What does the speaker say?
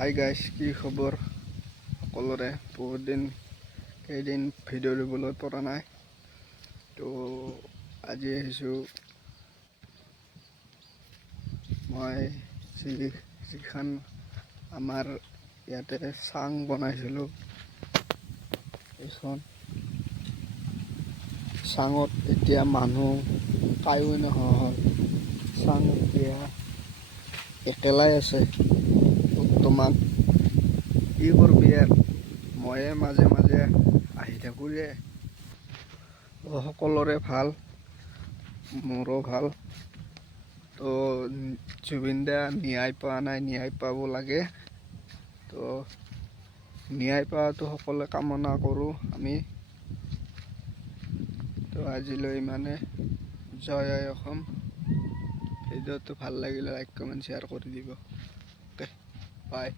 Hi guys, কি খবৰ সকলোৰে? বহুত দিন কেইদিন ভিডিঅ' দিবলৈ পৰা নাই, তো আজি আহিছোঁ। মই যিখন আমাৰ ইয়াতে চাং বনাইছিলোঁ, এইখন চাঙত এতিয়া মানুহ কায়ো নোহোৱা হ'ল। চাং এতিয়া একেলাই আছে বৰ্তমান। কি কৰবি আৰু, ময়ে মাজে মাজে আহি থাকোঁ যে। সকলোৰে ভাল, মোৰো ভাল। তো জুবিন দা ন্যায় পোৱা নাই, ন্যায় পাব লাগে। তো ন্যায় পোৱাটো সকলোৱে কামনা কৰোঁ আমি। তো আজিলৈ ইমানে। জয় অসম। ভিডিঅ'টো ভাল লাগিলে লাইক কমেণ্ট শ্বেয়াৰ কৰি দিব। অ'কে, বাই।